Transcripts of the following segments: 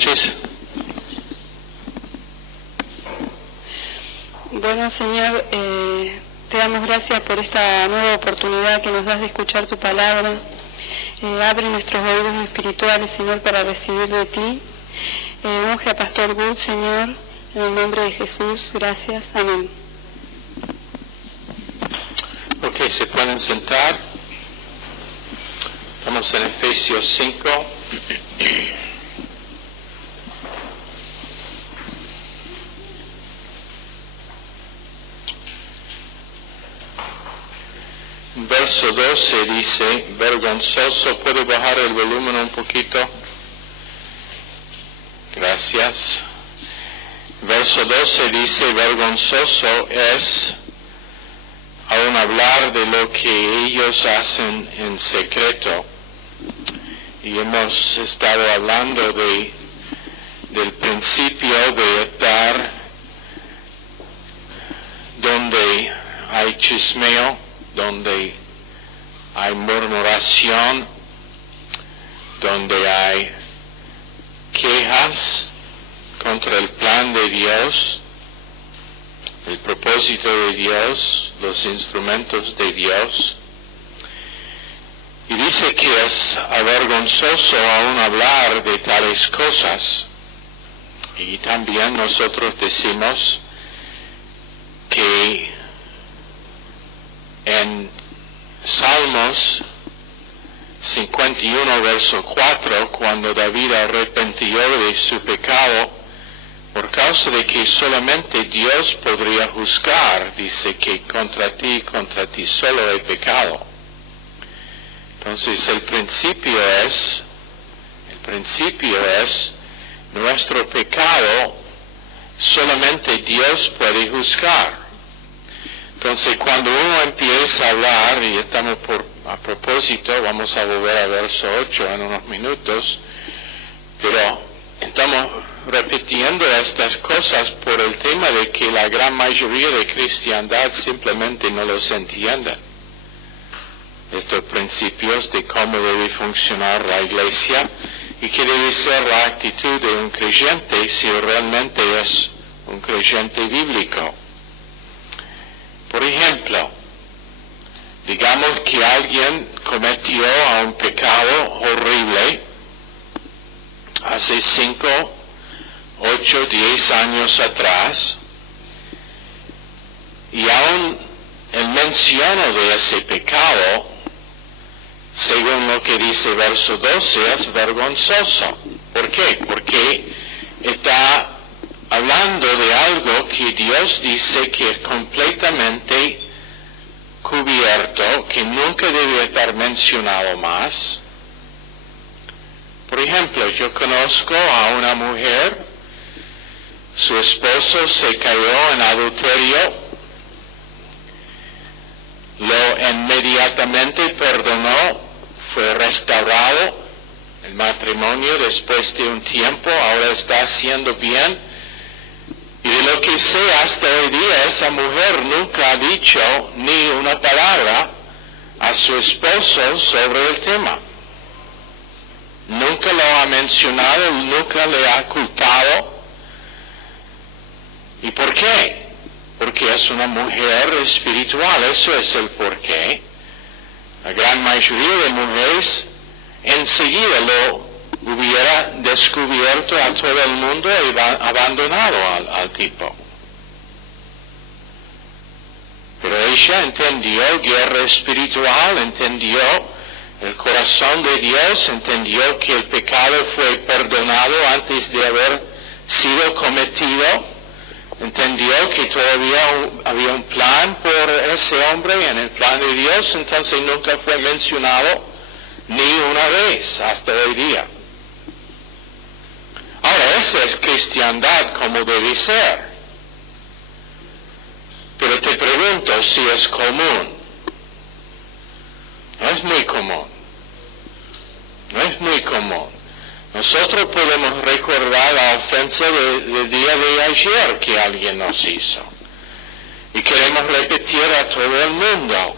noches. Bueno, Señor, te damos gracias por esta nueva oportunidad que nos das de escuchar tu palabra. Abre nuestros oídos espirituales, Señor, para recibir de ti. Unge a Pastor Wood, Señor, en el nombre de Jesús. Gracias. Amén. Ok, se pueden sentar. Estamos en Efesios 5. Verso 12 dice, vergonzoso. ¿Puede bajar el volumen un poquito? Gracias. Verso 12 dice, vergonzoso es aún hablar de lo que ellos hacen en secreto. Y hemos estado hablando del principio de estar donde hay chismeo, donde hay murmuración, donde hay quejas contra el plan de Dios, el propósito de Dios, los instrumentos de Dios. Y dice que es avergonzoso aún hablar de tales cosas. Y también nosotros decimos que en Salmos 51, verso 4, cuando David arrepintió de su pecado, por causa de que solamente Dios podría juzgar, dice que contra ti solo he pecado. Entonces el principio es nuestro pecado, solamente Dios puede juzgar. Entonces cuando uno empieza a hablar, y estamos a propósito, vamos a volver a verso 8 en unos minutos, pero estamos repitiendo estas cosas por el tema de que la gran mayoría de cristiandad simplemente no los entiende. Estos principios de cómo debe funcionar la iglesia y que debe ser la actitud de un creyente si realmente es un creyente bíblico. Por ejemplo, digamos que alguien cometió un pecado horrible hace 5, 8, 10 años atrás, y aún el menciono de ese pecado, según lo que dice verso 12, es vergonzoso. ¿Por qué? Porque está hablando de algo que Dios dice que es completamente cubierto, que nunca debe estar mencionado más. Por ejemplo, yo conozco a una mujer, su esposo se cayó en adulterio, lo inmediatamente perdonó, fue restaurado el matrimonio después de un tiempo, ahora está haciendo bien. Y de lo que sé hasta hoy día, esa mujer nunca ha dicho ni una palabra a su esposo sobre el tema. Nunca lo ha mencionado, nunca le ha culpado. ¿Y por qué? Porque es una mujer espiritual, eso es el porqué. La gran mayoría de mujeres enseguida lo hubiera descubierto a todo el mundo y abandonado al tipo. Pero ella entendió guerra espiritual, entendió el corazón de Dios, entendió que el pecado fue perdonado antes de haber sido cometido, entendió que todavía había un plan por ese hombre en el plan de Dios, entonces nunca fue mencionado ni una vez hasta hoy día. Ahora, esa es cristiandad como debe ser. Pero te pregunto si es común. No es muy común. No es muy común. Nosotros podemos recordar la ofensa del día de ayer que alguien nos hizo. Y queremos repetir a todo el mundo.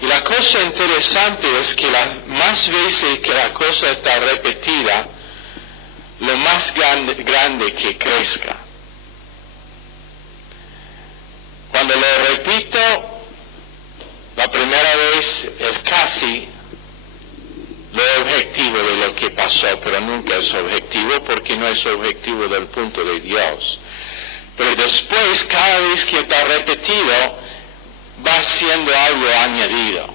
Y la cosa interesante es que las más veces que la cosa está repetida, lo más grande que crezca. Cuando lo repito, la primera vez es casi lo objetivo de lo que pasó, pero nunca es objetivo porque no es objetivo del punto de Dios. Pero después, cada vez que está repetido, va siendo algo añadido.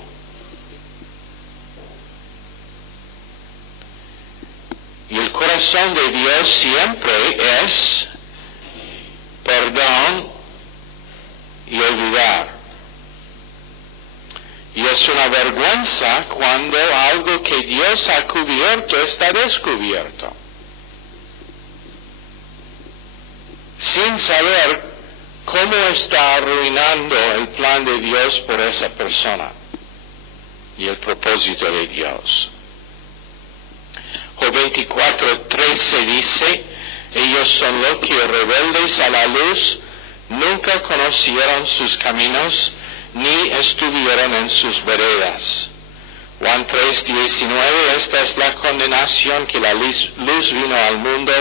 Y el corazón de Dios siempre es perdón y olvidar. Y es una vergüenza cuando algo que Dios ha cubierto está descubierto, sin saber cómo está arruinando el plan de Dios por esa persona y el propósito de Dios. Job 24:13 dice, ellos son los que rebeldes a la luz, nunca conocieron sus caminos, ni estuvieron en sus veredas. Juan 3:19, esta es la condenación, que la luz vino al mundo,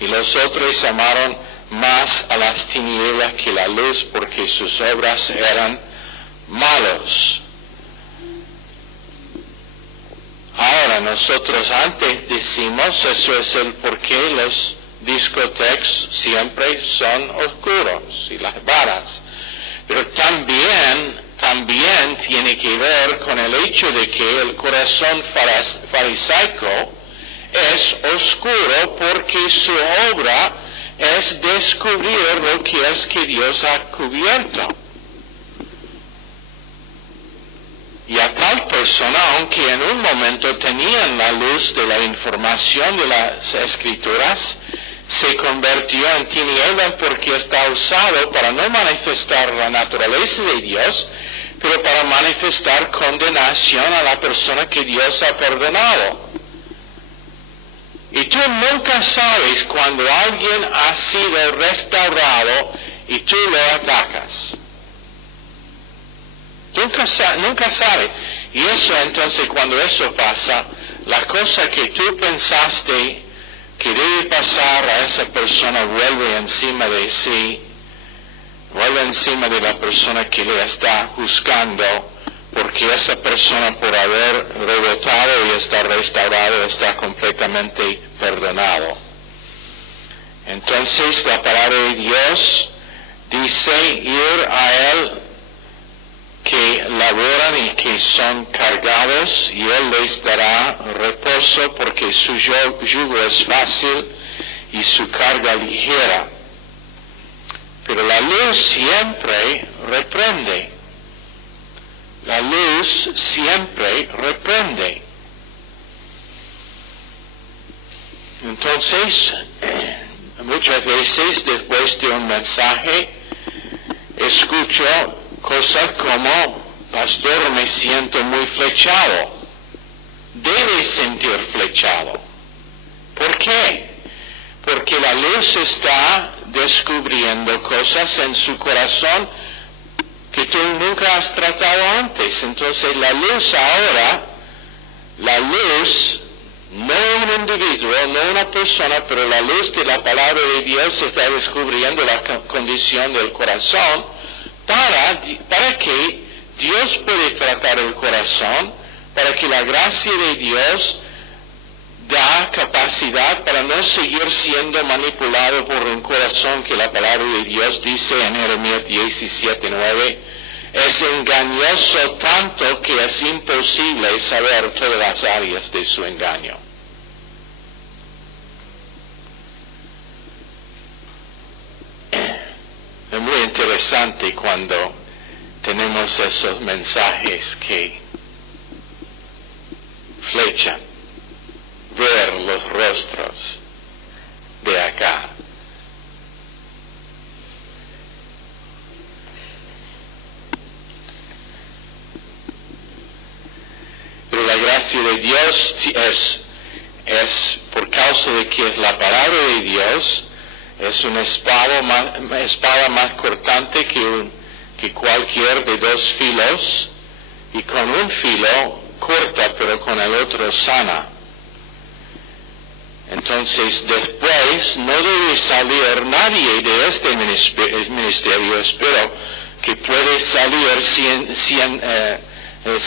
y los otros amaron más a las tinieblas que la luz, porque sus obras eran malos. Ahora nosotros antes decimos, eso es el por qué los discotecas siempre son oscuros y las bares. Pero también tiene que ver con el hecho de que el corazón farisaico es oscuro porque su obra es descubrir lo que es que Dios ha cubierto. Y a tal persona, aunque en un momento tenían la luz de la información de las Escrituras, se convirtió en tinieblas porque está usado para no manifestar la naturaleza de Dios, pero para manifestar condenación a la persona que Dios ha perdonado. Y tú nunca sabes cuando alguien ha sido restaurado y tú lo atacas. Nunca sabes. Y eso entonces, cuando eso pasa, la cosa que tú pensaste que debe pasar a esa persona vuelve encima de sí, vuelve encima de la persona que le está juzgando, porque esa persona, por haber rebotado y estar restaurado, está completamente perdonado. Entonces la palabra de Dios dice, ir a Él que laboran y que son cargados, y Él les dará reposo, porque su yugo es fácil y su carga ligera. Pero la luz siempre reprende. La luz siempre reprende. Entonces, muchas veces después de un mensaje, escucho cosas como, pastor, me siento muy flechado. Debe sentir flechado. ¿Por qué? Porque la luz está descubriendo cosas en su corazón que tú nunca has tratado antes. Entonces la luz ahora, la luz, no un individuo, no una persona, pero la luz de la palabra de Dios está descubriendo la condición del corazón para que Dios puede tratar el corazón, para que la gracia de Dios da capacidad para no seguir siendo manipulado por un corazón que la palabra de Dios dice en Jeremías 17:9, es engañoso tanto que es imposible saber todas las áreas de su engaño. Es muy interesante cuando tenemos esos mensajes que flechan, ver los rostros de acá. Pero la gracia de Dios es por causa de que es la palabra de Dios, es una espada más cortante que cualquier de dos filos, y con un filo corta, pero con el otro sana. Entonces después no debe salir nadie de este ministerio, espero que puede salir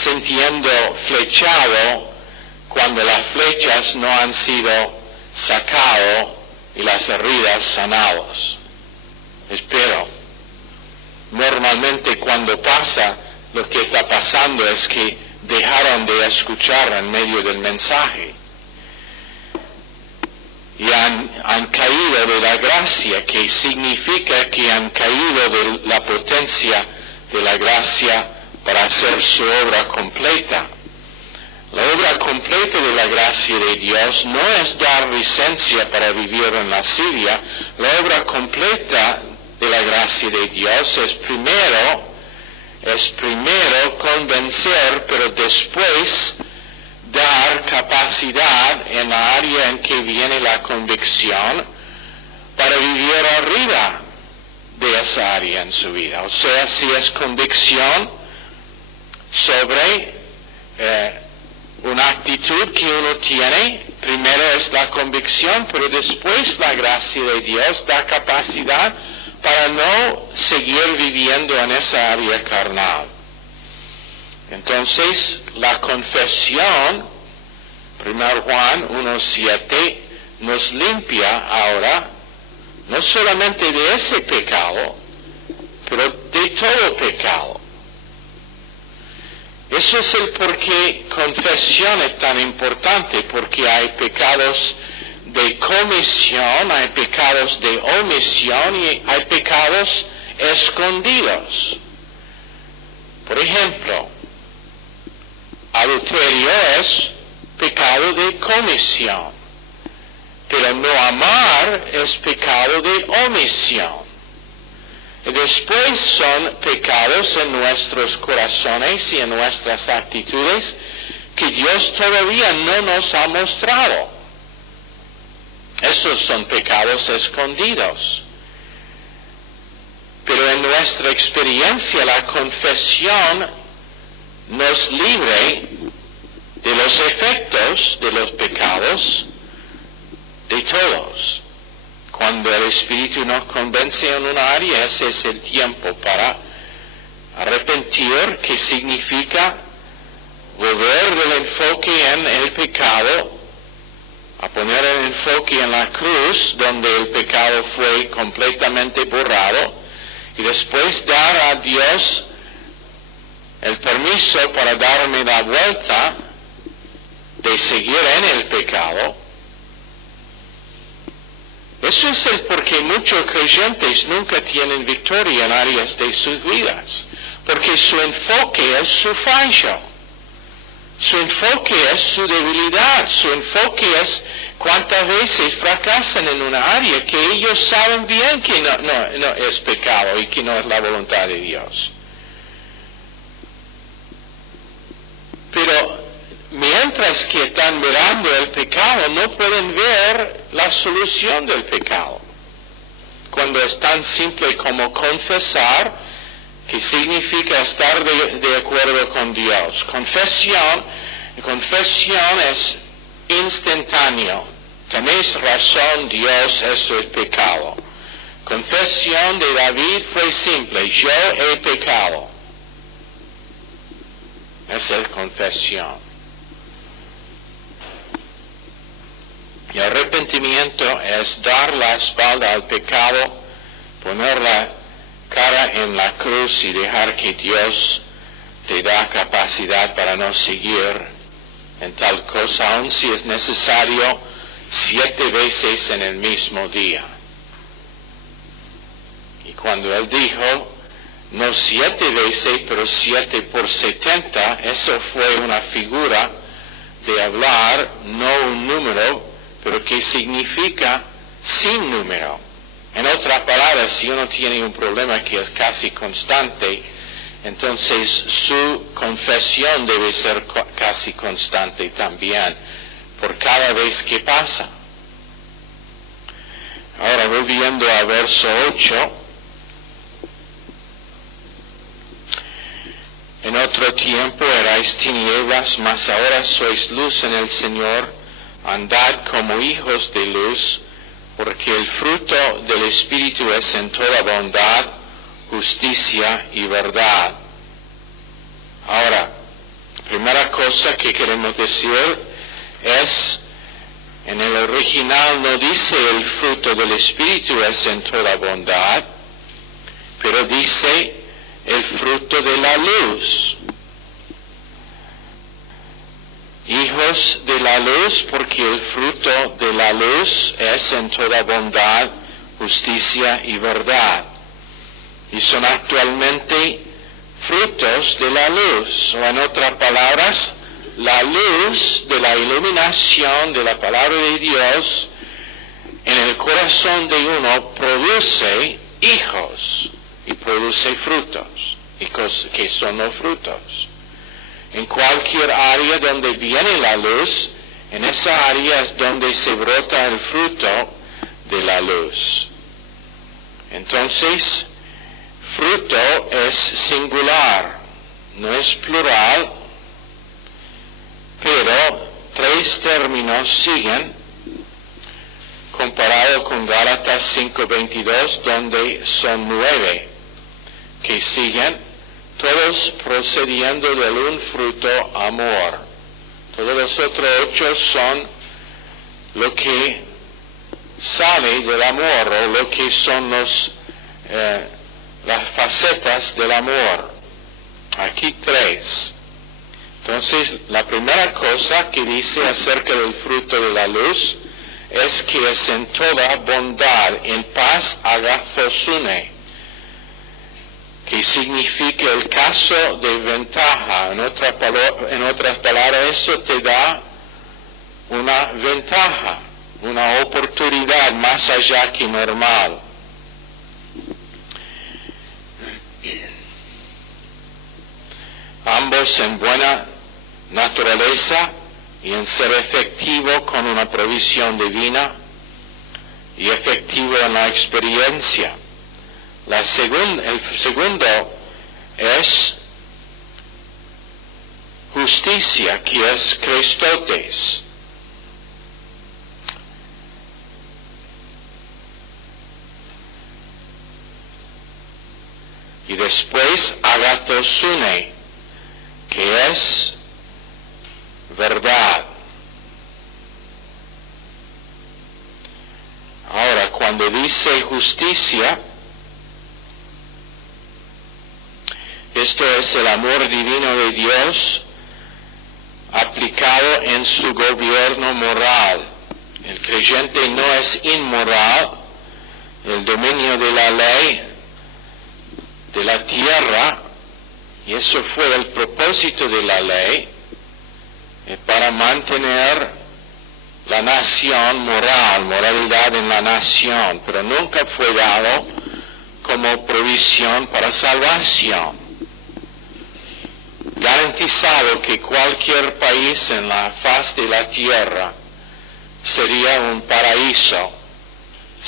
sintiendo flechado cuando las flechas no han sido sacadas y las heridas sanadas. Espero. Normalmente cuando pasa, lo que está pasando es que dejaron de escuchar en medio del mensaje. Y han caído de la gracia, que significa que han caído de la potencia de la gracia para hacer su obra completa. La obra completa de la gracia de Dios no es dar licencia para vivir en la Siria. La obra completa de la gracia de Dios es primero convencer, pero después dar capacidad en la área en que viene la convicción para vivir arriba de esa área en su vida. O sea, si es convicción sobre una actitud que uno tiene, primero es la convicción, pero después la gracia de Dios da capacidad para no seguir viviendo en esa área carnal. Entonces, la confesión, 1 Juan 1:7, nos limpia ahora, no solamente de ese pecado, pero de todo pecado. Eso es el por qué confesión es tan importante, porque hay pecados de comisión, hay pecados de omisión y hay pecados escondidos. Por ejemplo, adulterio es pecado de comisión, pero no amar es pecado de omisión. Y después son pecados en nuestros corazones y en nuestras actitudes que Dios todavía no nos ha mostrado. Esos son pecados escondidos. Pero en nuestra experiencia la confesión nos libre de los efectos de los pecados de todos. Cuando el Espíritu nos convence en una área, ese es el tiempo para arrepentir, que significa volver del enfoque en el pecado, a poner el enfoque en la cruz, donde el pecado fue completamente borrado, y después dar a Dios el permiso para darme la vuelta de seguir en el pecado. Eso es el por qué muchos creyentes nunca tienen victoria en áreas de sus vidas, porque su enfoque es su fallo, su enfoque es su debilidad, su enfoque es cuántas veces fracasan en una área que ellos saben bien que no es pecado y que no es la voluntad de Dios. Pero mientras que están mirando el pecado, no pueden ver la solución del pecado. Cuando es tan simple como confesar, que significa estar de acuerdo con Dios. Confesión es instantáneo. Tenéis razón, Dios, eso es pecado. Confesión de David fue simple, yo he pecado. Esa es confesión. Y arrepentimiento es dar la espalda al pecado, poner la cara en la cruz y dejar que Dios te da capacidad para no seguir en tal cosa, aun si es necesario 7 veces en el mismo día. Y cuando Él dijo, no 7 veces, pero 7 por 70, eso fue una figura de hablar, no un número, pero que significa sin número. En otras palabras, si uno tiene un problema que es casi constante, entonces su confesión debe ser casi constante también, por cada vez que pasa. Ahora, volviendo al verso 8, en otro tiempo erais tinieblas, mas ahora sois luz en el Señor. andad como hijos de luz, porque el fruto del Espíritu es en toda bondad, justicia y verdad. Ahora, primera cosa que queremos decir es, en el original no dice el fruto del Espíritu es en toda bondad, pero dice el fruto de la luz. Hijos de la luz, porque el fruto de la luz es en toda bondad, justicia y verdad. Y son actualmente frutos de la luz, o en otras palabras, la luz de la iluminación de la palabra de Dios en el corazón de uno produce hijos y produce frutos, hijos que son los frutos. En cualquier área donde viene la luz, en esa área es donde se brota el fruto de la luz. Entonces, fruto es singular, no es plural, pero tres términos siguen, comparado con Gálatas 5:22, donde son 9 que siguen, todos procediendo de un fruto amor. Todos los otros 8 son lo que sale del amor, o lo que son las facetas del amor. Aquí 3. Entonces, la primera cosa que dice acerca del fruto de la luz es que es en toda bondad, en paz agathosune, que significa el caso de ventaja. En otras palabras, eso te da una ventaja, una oportunidad más allá que normal. Ambos en buena naturaleza y en ser efectivo con una provisión divina y efectivo en la experiencia. El segundo es justicia, que es Christotes. Y después agathosune, que es verdad. Ahora, cuando dice justicia, esto es el amor divino de Dios aplicado en su gobierno moral. El creyente no es inmoral. El dominio de la ley de la tierra, y eso fue el propósito de la ley, para mantener la nación moral, moralidad en la nación, pero nunca fue dado como provisión para salvación. Garantizado que cualquier país en la faz de la tierra sería un paraíso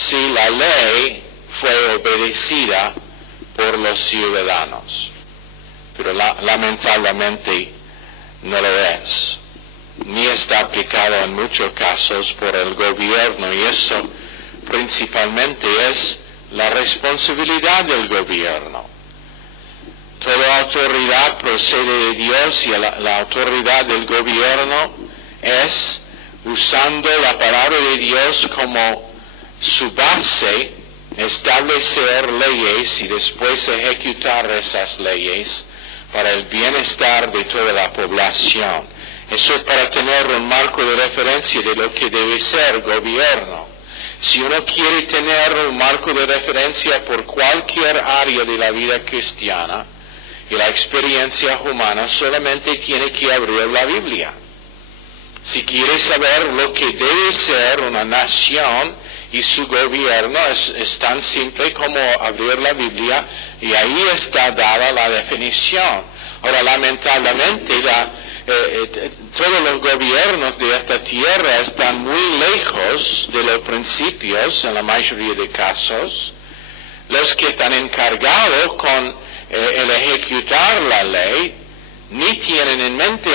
si la ley fue obedecida por los ciudadanos. Pero lamentablemente no lo es, ni está aplicado en muchos casos por el gobierno, y eso principalmente es la responsabilidad del gobierno. Toda autoridad procede de Dios, y la autoridad del gobierno es usando la palabra de Dios como su base, establecer leyes y después ejecutar esas leyes para el bienestar de toda la población. Eso es para tener un marco de referencia de lo que debe ser gobierno. Si uno quiere tener un marco de referencia por cualquier área de la vida cristiana y la experiencia humana, solamente tiene que abrir la Biblia. Si quiere saber lo que debe ser una nación y su gobierno, es tan simple como abrir la Biblia, y ahí está dada la definición. Ahora, lamentablemente, todos los gobiernos de esta tierra están muy lejos de los principios, en la mayoría de casos. Los que están encargados con el ejecutar la ley ni tienen en mente,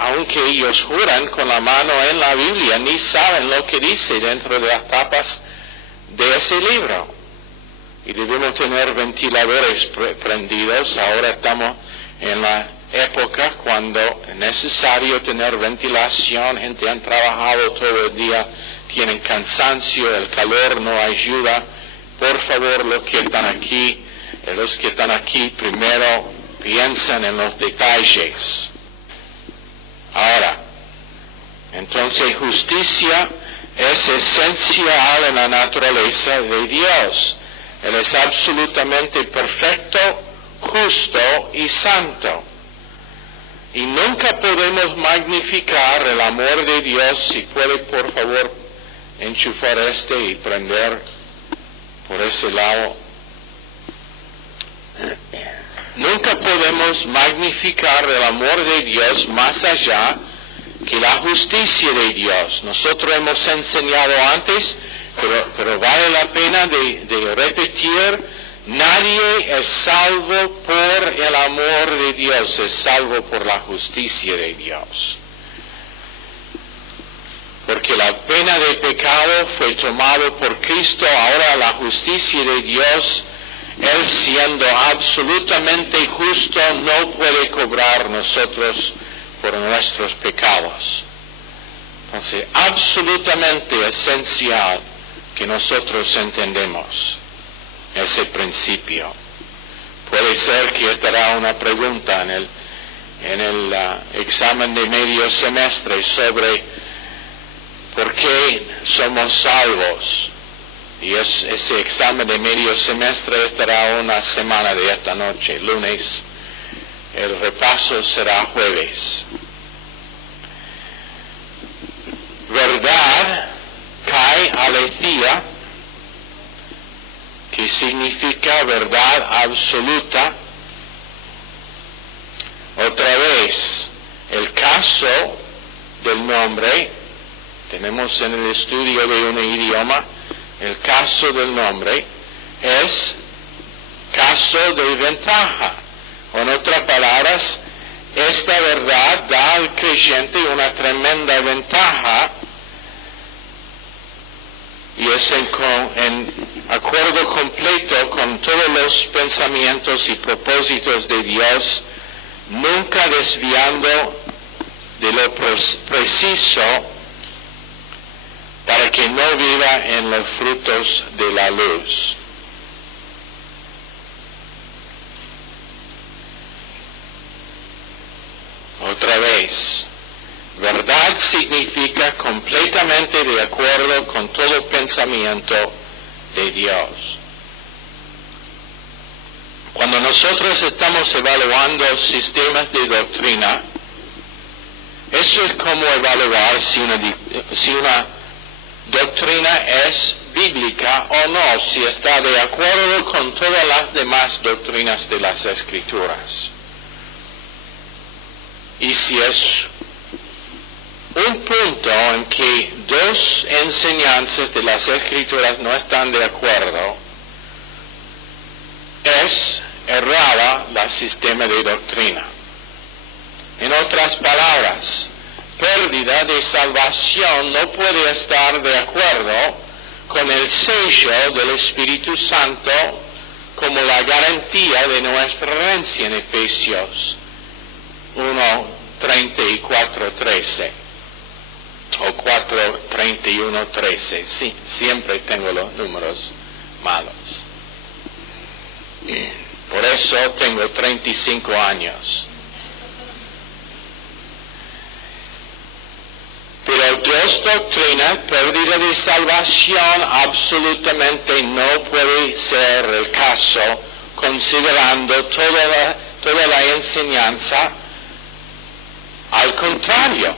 aunque ellos juran con la mano en la Biblia, ni saben lo que dice dentro de las tapas de ese libro. Y debemos tener ventiladores prendidos. Ahora estamos en la época cuando es necesario tener ventilación. Gente han trabajado todo el día, tienen cansancio, el calor no ayuda. Por favor, los que están aquí primero piensan en los detalles. Ahora, entonces justicia es esencial en la naturaleza de Dios. Él es absolutamente perfecto, justo y santo. Y nunca podemos magnificar el amor de Dios. Si puede, por favor, enchufar y prender por ese lado. Nunca podemos magnificar el amor de Dios más allá que la justicia de Dios. Nosotros hemos enseñado antes, pero vale la pena de repetir, nadie es salvo por el amor de Dios, es salvo por la justicia de Dios. Porque la pena de pecado fue tomado por Cristo, ahora la justicia de Dios, Él siendo absolutamente justo, no puede cobrar nosotros por nuestros pecados. Entonces, absolutamente esencial que nosotros entendemos ese principio. Puede ser que estará una pregunta en el examen de medio semestre sobre por qué somos salvos. Y ese examen de medio semestre estará una semana de esta noche, lunes. El repaso será jueves. Verdad, kai aletheia, que significa verdad absoluta. Otra vez, el caso del nombre, tenemos en el estudio de un idioma, el caso del nombre es caso de ventaja. En otras palabras, esta verdad da al creyente una tremenda ventaja y es en acuerdo completo con todos los pensamientos y propósitos de Dios, nunca desviando de lo preciso para que no viva en los frutos de la luz. Otra vez, verdad significa completamente de acuerdo con todo pensamiento de Dios. Cuando nosotros estamos evaluando sistemas de doctrina, eso es como evaluar si una doctrina es bíblica o no, si está de acuerdo con todas las demás doctrinas de las Escrituras. Y si es un punto en que dos enseñanzas de las Escrituras no están de acuerdo, es errada el sistema de doctrina. En otras palabras, pérdida de salvación no puede estar de acuerdo con el sello del Espíritu Santo como la garantía de nuestra herencia en Efesios 1:34-13 o 4:31-13. Sí, siempre tengo los números malos. Por eso tengo 35 años. Pero dos doctrinas, pérdida de salvación, absolutamente no puede ser el caso, considerando toda la enseñanza. Al contrario,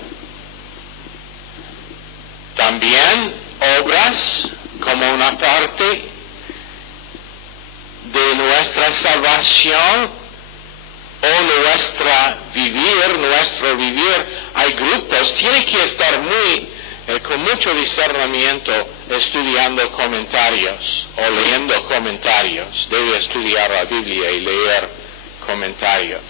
también obras como una parte de nuestra salvación o nuestro vivir, hay grupos, tiene que estar con mucho discernimiento estudiando comentarios o leyendo comentarios. Debe estudiar la Biblia y leer comentarios.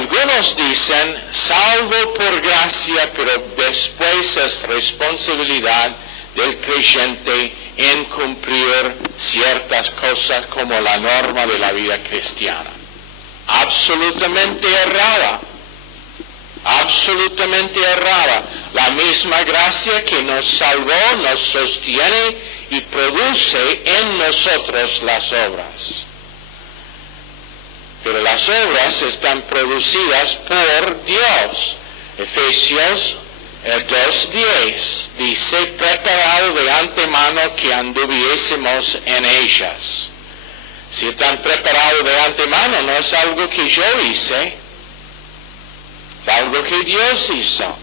Algunos dicen, salvo por gracia, pero después es responsabilidad del creyente en cumplir ciertas cosas como la norma de la vida cristiana. Absolutamente errada. Absolutamente errada. La misma gracia que nos salvó, nos sostiene y produce en nosotros las obras. Pero las obras están producidas por Dios. Efesios 2:10 dice, preparado de antemano que anduviésemos en ellas. Si están preparados de antemano, no es algo que yo hice, es algo que Dios hizo.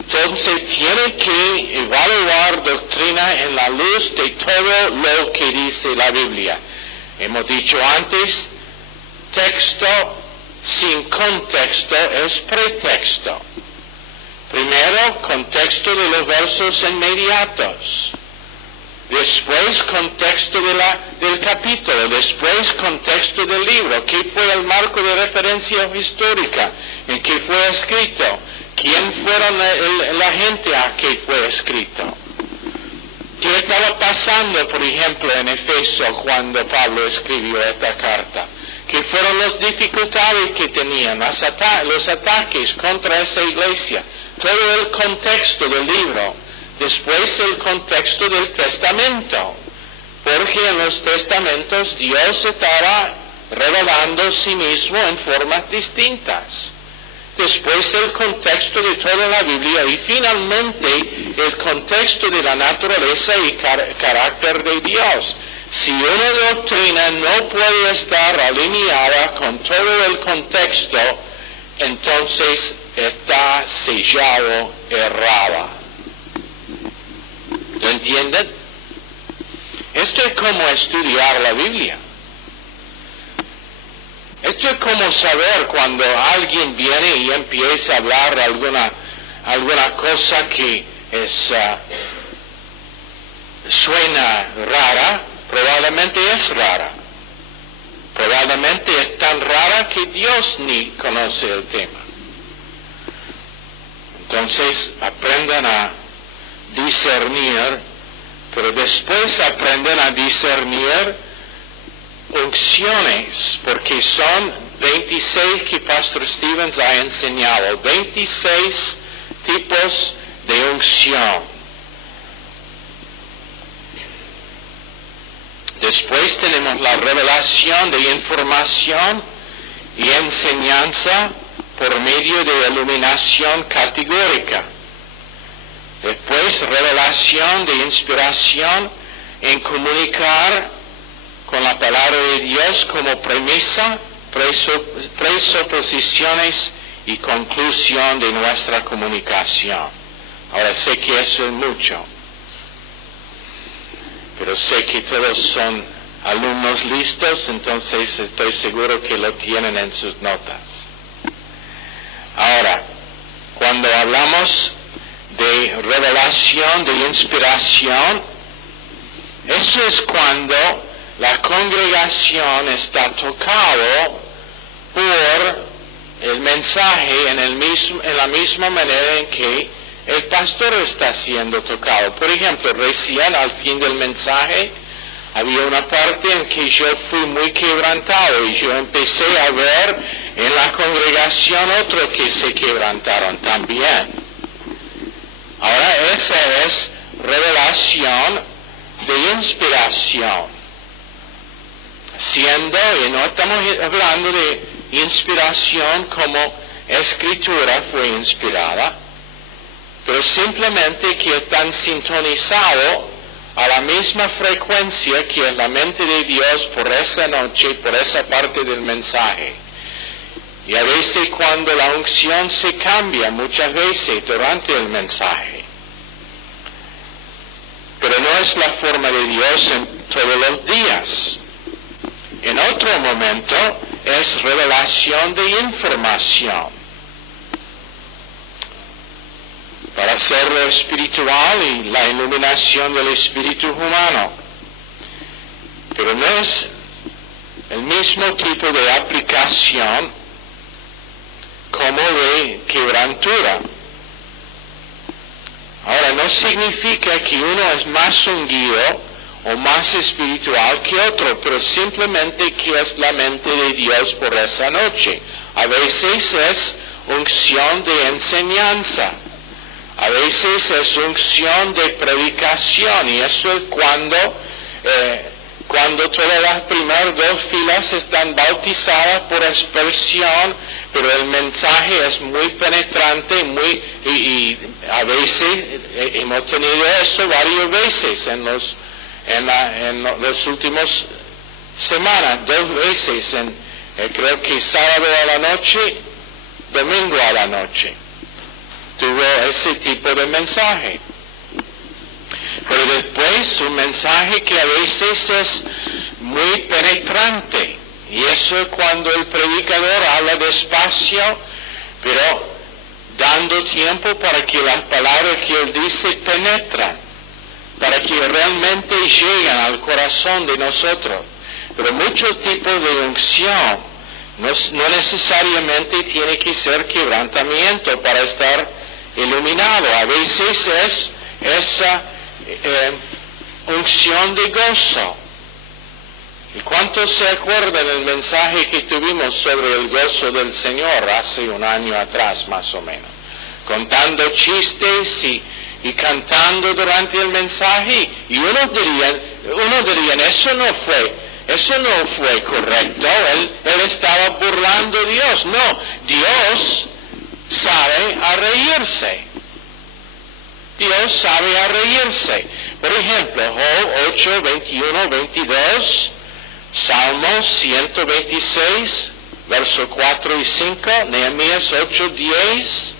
Entonces tiene que evaluar doctrina en la luz de todo lo que dice la Biblia. Hemos dicho antes, texto sin contexto es pretexto. Primero, contexto de los versos inmediatos. Después, contexto del capítulo. Después, contexto del libro. ¿Qué fue el marco de referencia histórica? ¿En qué fue escrito? ¿Quién fueron la gente a que fue escrito? ¿Qué estaba pasando, por ejemplo, en Efeso cuando Pablo escribió esta carta? ¿Qué fueron las dificultades que tenían, los ataques contra esa iglesia? Todo el contexto del libro. Después el contexto del testamento. Porque en los testamentos Dios estaba revelando a sí mismo en formas distintas. Después el contexto de toda la Biblia y finalmente el contexto de la naturaleza y carácter de Dios. Si una doctrina no puede estar alineada con todo el contexto, entonces está sellado, errada. ¿Lo entienden? Esto es como estudiar la Biblia. Esto es como saber cuando alguien viene y empieza a hablar de alguna cosa que suena rara, probablemente es rara. Probablemente es tan rara que Dios ni conoce el tema. Entonces aprendan a discernir, pero después aprenden a discernir unciones, porque son 26 que Pastor Stevens ha enseñado, 26 tipos de unción. Después tenemos la revelación de información y enseñanza por medio de iluminación categórica. Después, revelación de inspiración en comunicar con la palabra de Dios como premisa, presuposiciones y conclusión de nuestra comunicación. Ahora sé que eso es mucho, pero sé que todos son alumnos listos, entonces estoy seguro que lo tienen en sus notas. Ahora, cuando hablamos de revelación, de inspiración, eso es cuando la congregación está tocado por el mensaje en la misma manera en que el pastor está siendo tocado. Por ejemplo, recién al fin del mensaje había una parte en que yo fui muy quebrantado y yo empecé a ver en la congregación otros que se quebrantaron también. Ahora esa es revelación de inspiración. Y no estamos hablando de inspiración como escritura fue inspirada, pero simplemente que están sintonizados a la misma frecuencia que es la mente de Dios por esa noche, por esa parte del mensaje. Y a veces cuando la unción se cambia, muchas veces durante el mensaje. Pero no es la forma de Dios en todos los días. En otro momento es revelación de información. Para hacer lo espiritual y la iluminación del espíritu humano. Pero no es el mismo tipo de aplicación de quebrantura. Ahora, no significa que uno es más ungido o más espiritual que otro, pero simplemente que es la mente de Dios por esa noche. A veces es unción de enseñanza, a veces es unción de predicación, y eso es cuando todas las primeras dos filas están bautizadas por aspersión, pero el mensaje es muy penetrante, y a veces hemos tenido eso varias veces en los últimos semanas, 2 veces, creo que sábado a la noche, domingo a la noche, tuvo ese tipo de mensaje. Pero después un mensaje que a veces es muy penetrante, y eso es cuando el predicador habla despacio, pero dando tiempo para que las palabras que él dice penetran, para que realmente lleguen al corazón de nosotros. Pero muchos tipos de unción no necesariamente tiene que ser quebrantamiento para estar iluminado. A veces es esa unción de gozo. ¿Y cuántos se acuerdan del mensaje que tuvimos sobre el gozo del Señor hace un año atrás, más o menos? Contando chistes y cantando durante el mensaje, y uno dirían, eso no fue correcto, él estaba burlando a Dios. No, Dios sabe a reírse. Dios sabe a reírse. Por ejemplo, Job 8, 21, 22, Salmos 126, versos 4 y 5, Nehemías 8, 10,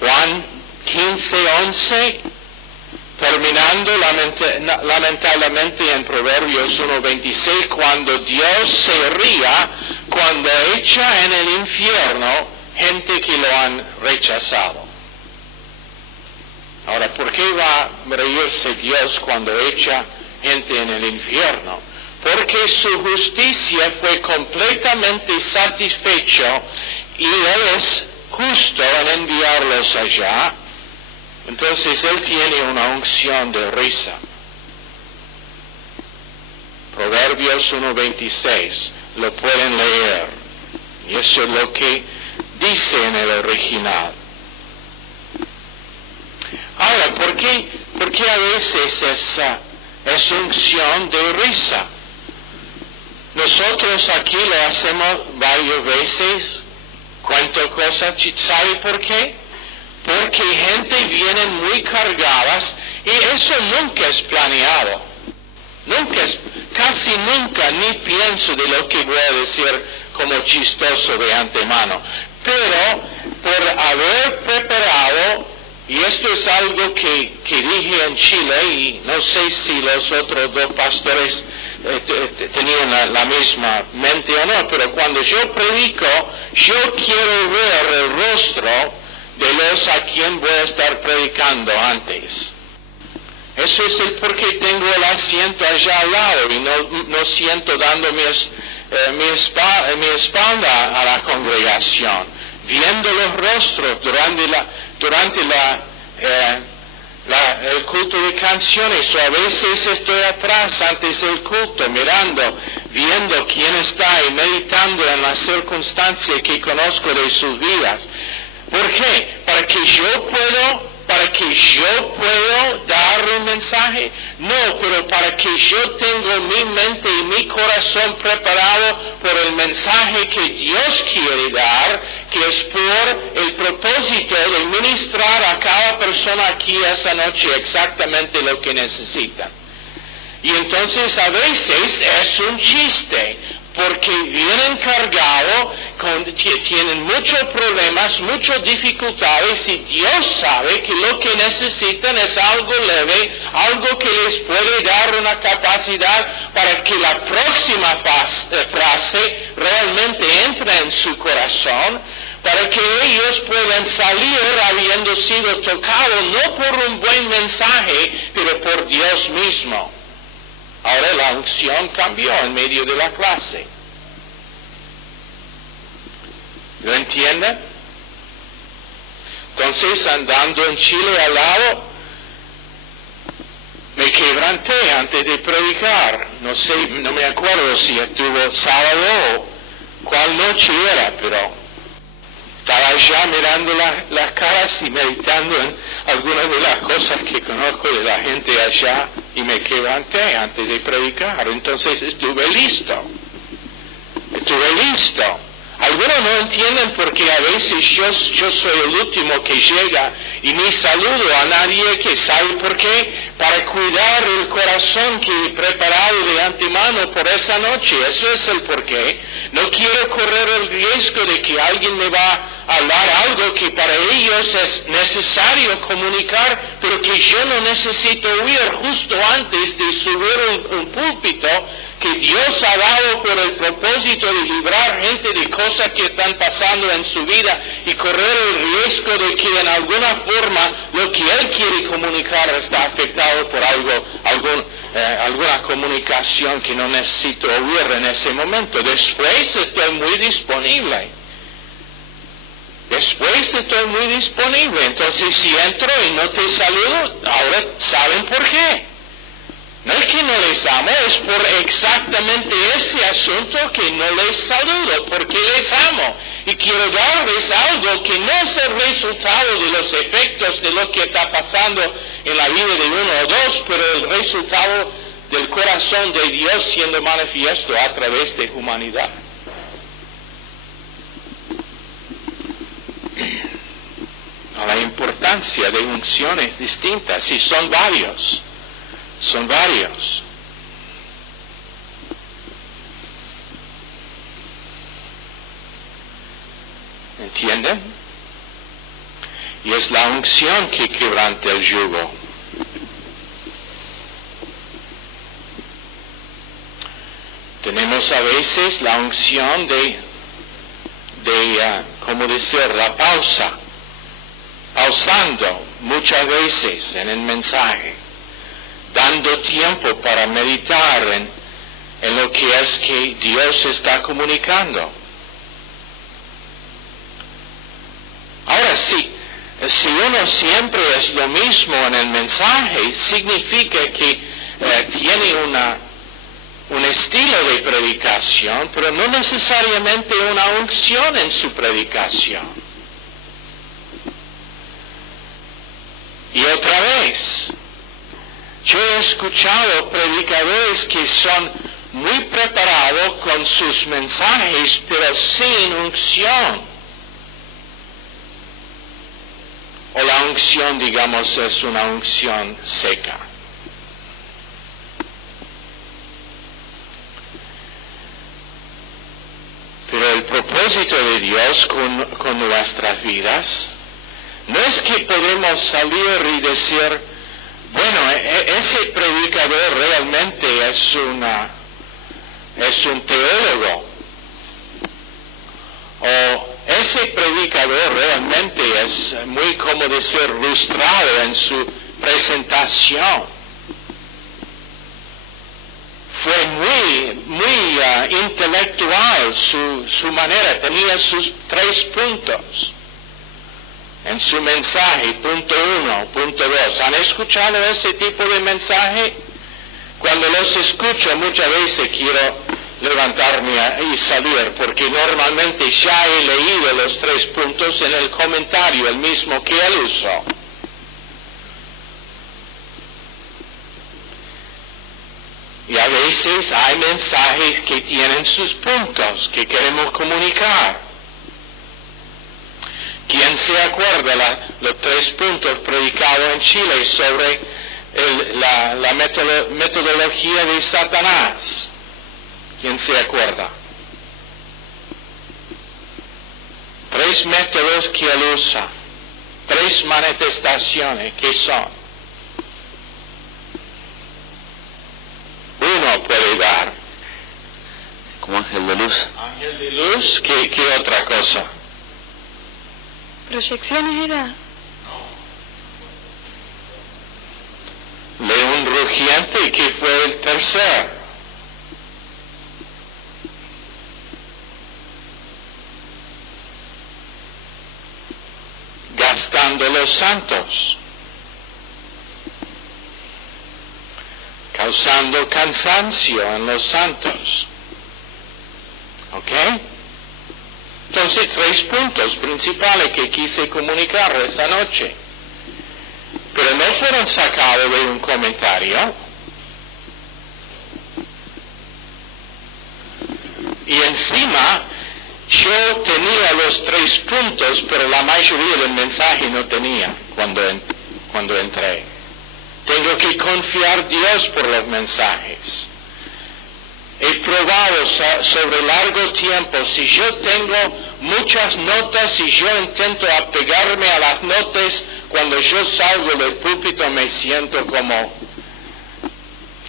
Juan 15, 11, terminando lamentablemente en Proverbios 1, 26, cuando Dios se ría, cuando echa en el infierno gente que lo han rechazado. Ahora, ¿por qué va a reírse Dios cuando echa gente en el infierno? Porque su justicia fue completamente satisfecho y Él es justo en enviarlos allá. Entonces Él tiene una unción de risa. Proverbios 1:26, lo pueden leer. Y eso es lo que dice en el original. Ahora, ¿por qué a veces es unción de risa? Nosotros aquí lo hacemos varias veces, cuento cosas, ¿sabe por qué? Porque gente viene muy cargadas, y eso nunca es planeado. Casi nunca ni pienso de lo que voy a decir como chistoso de antemano. Pero por haber preparado, y esto es algo que dije en Chile, y no sé si los otros 2 pastores tenían la misma mente o no, pero cuando yo predico, yo quiero ver el rostro de los a quien voy a estar predicando antes. Eso es el por qué tengo el asiento allá al lado y no siento dando mi espalda a la congregación, viendo los rostros durante el culto de canciones, o a veces estoy atrás antes del culto viendo quién está y meditando en las circunstancias que conozco de sus vidas. ¿Por qué? Para que yo puedo dar un mensaje. No, pero para que yo tenga mi mente y mi corazón preparado por el mensaje que Dios quiere dar, que es por el propósito de ministrar a cada persona aquí esa noche exactamente lo que necesitan. Y entonces a veces es un chiste, porque vienen cargados, tienen muchos problemas, muchas dificultades, y Dios sabe que lo que necesitan es algo leve, algo que les puede dar una capacidad para que la próxima frase realmente entre en su corazón, para que ellos puedan salir habiendo sido tocados no por un buen mensaje, pero por Dios mismo. Ahora la unción cambió en medio de la clase. ¿Lo entienden? entonces andando en Chile al lado, me quebranté antes de predicar. No sé, no me acuerdo si estuvo sábado o cuál noche era, pero estaba allá mirando las caras y meditando en algunas de las cosas que conozco de la gente allá y me quebranté antes de predicar. Entonces estuve listo. Algunos no entienden porque a veces yo soy el último que llega y ni saludo a nadie, que sabe por qué, para cuidar el corazón que he preparado de antemano por esa noche. Eso es el porqué. No quiero correr el riesgo de que alguien me va a hablar algo que para ellos es necesario comunicar, pero que yo no necesito oír justo antes de subir un púlpito que Dios ha dado por el propósito de librar gente de cosas que están pasando en su vida y correr el riesgo de que en alguna forma lo que Él quiere comunicar está afectado por alguna comunicación que no necesito oír en ese momento. Después estoy muy disponible. Entonces si entro y no te saludo, ahora saben por qué. No es que no les amo, es por exactamente ese asunto que no les saludo, porque les amo. Y quiero darles algo que no es el resultado de los efectos de lo que está pasando en la vida de uno o dos, pero el resultado del corazón de Dios siendo manifiesto a través de humanidad. La importancia de unciones distintas, y son varios. ¿Entienden? Y es la unción que quebranta el yugo. Tenemos a veces la unción de ¿cómo decir? La pausando muchas veces en el mensaje, dando tiempo para meditar en lo que es que Dios está comunicando. Ahora sí, si uno siempre es lo mismo en el mensaje, significa que tiene un estilo de predicación, pero no necesariamente una unción en su predicación. Y otra vez, yo he escuchado predicadores que son muy preparados con sus mensajes, pero sin unción. O la unción, digamos, es una unción seca. Pero el propósito de Dios con nuestras vidas no es que podemos salir y decir, bueno, ese predicador realmente es un teólogo, o ese predicador realmente es muy, como decir, lustrado en su presentación. Fue muy intelectual su manera, tenía sus 3 puntos en su mensaje, punto 1, punto 2. ¿Han escuchado ese tipo de mensaje? Cuando los escucho muchas veces quiero levantarme y salir, porque normalmente ya he leído los 3 puntos en el comentario, el mismo que él usó. Y a veces hay mensajes que tienen sus puntos que queremos comunicar. ¿Quién se acuerda los 3 puntos predicados en Chile sobre la metodología de Satanás? ¿Quién se acuerda? 3 métodos que él usa, 3 manifestaciones que son. Uno puede dar. Como ángel de luz. Ángel de luz, ¿qué otra cosa? ¿Proyecciones era? León rugiente, que fue el tercer. desgastando los santos, causando cansancio en los santos. ¿Ok? Entonces, 3 puntos principales que quise comunicar esta noche. Pero no fueron sacados de un comentario. Y encima, yo tenía los 3 puntos, pero la mayoría del mensaje no tenía cuando entré. Tengo que confiar en Dios por los mensajes. He probado sobre largo tiempo, si yo tengo muchas notas y yo intento apegarme a las notas, cuando yo salgo del púlpito me siento como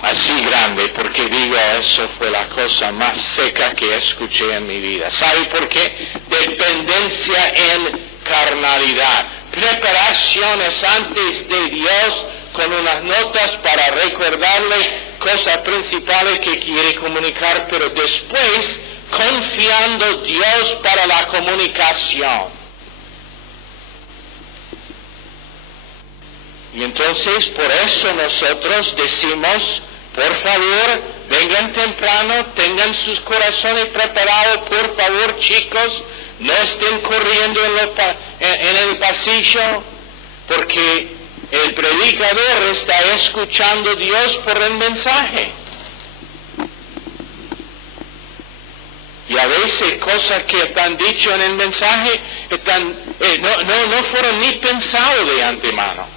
así grande, porque digo, eso fue la cosa más seca que escuché en mi vida. ¿Sabe por qué? Dependencia en carnalidad. Preparaciones antes de Dios con unas notas para recordarle cosas principales que quiere comunicar, pero después confiando en Dios para la comunicación. Y entonces por eso nosotros decimos, por favor, vengan temprano, tengan sus corazones preparados, por favor, chicos, no estén corriendo en el pasillo, porque el predicador está escuchando a Dios por el mensaje. Y a veces cosas que están dicho en el mensaje no fueron ni pensados de antemano.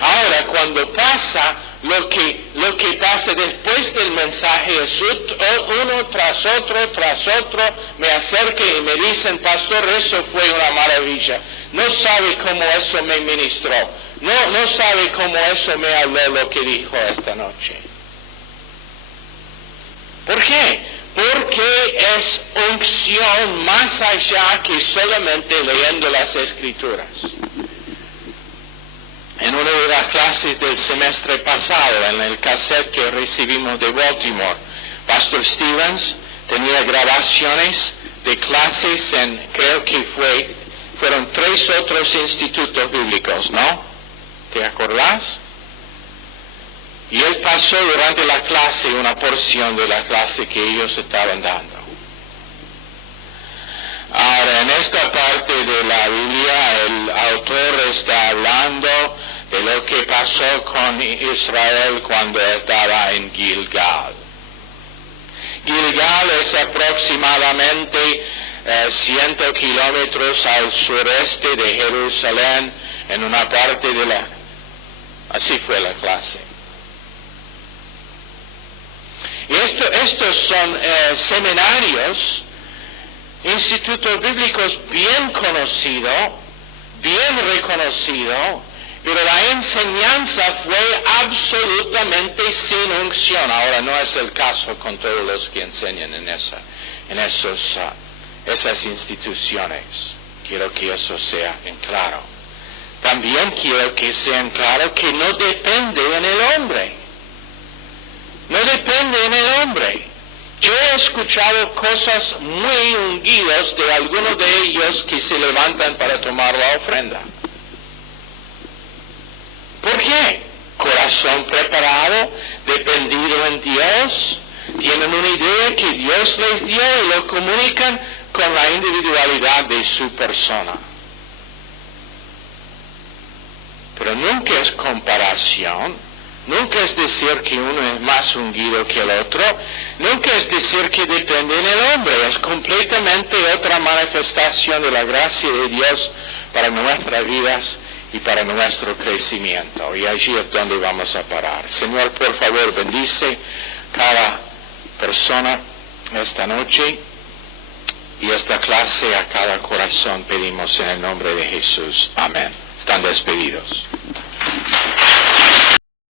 Ahora, cuando pasa lo que pasa después del mensaje, es uno tras otro, me acercan y me dicen, pastor, eso fue una maravilla. No sabe cómo eso me ministró. No sabe cómo eso me habló lo que dijo esta noche. ¿Por qué? Porque es unción más allá que solamente leyendo las Escrituras. En una de las clases del semestre pasado, en el cassette que recibimos de Baltimore, Pastor Stevens tenía grabaciones de clases en, creo que fueron 3 otros institutos bíblicos, ¿no? ¿Te acordás? Y él pasó durante la clase una porción de la clase que ellos estaban dando. Ahora, en esta parte de la Biblia, el autor está hablando de lo que pasó con Israel cuando estaba en Gilgal. Gilgal es aproximadamente 100 kilómetros al sureste de Jerusalén, en una parte de la... Así fue la clase. Y estos son seminarios, institutos bíblicos bien conocidos, bien reconocidos, pero la enseñanza fue absolutamente sin unción. Ahora no es el caso con todos los que enseñan en esas instituciones. Quiero que eso sea en claro. También quiero que sea en claro que no depende en el hombre. No depende en el hombre. Yo he escuchado cosas muy ungidas de algunos de ellos que se levantan para tomar la ofrenda. ¿Por qué? Corazón preparado, dependido en Dios, tienen una idea que Dios les dio y lo comunican con la individualidad de su persona. Pero nunca es comparación, nunca es decir que uno es más ungido que el otro, nunca es decir que depende en el hombre, es completamente otra manifestación de la gracia de Dios para nuestras vidas y para nuestro crecimiento. Y allí es donde vamos a parar. Señor, por favor, bendice cada persona esta noche y esta clase a cada corazón pedimos en el nombre de Jesús. Amén. Están despedidos.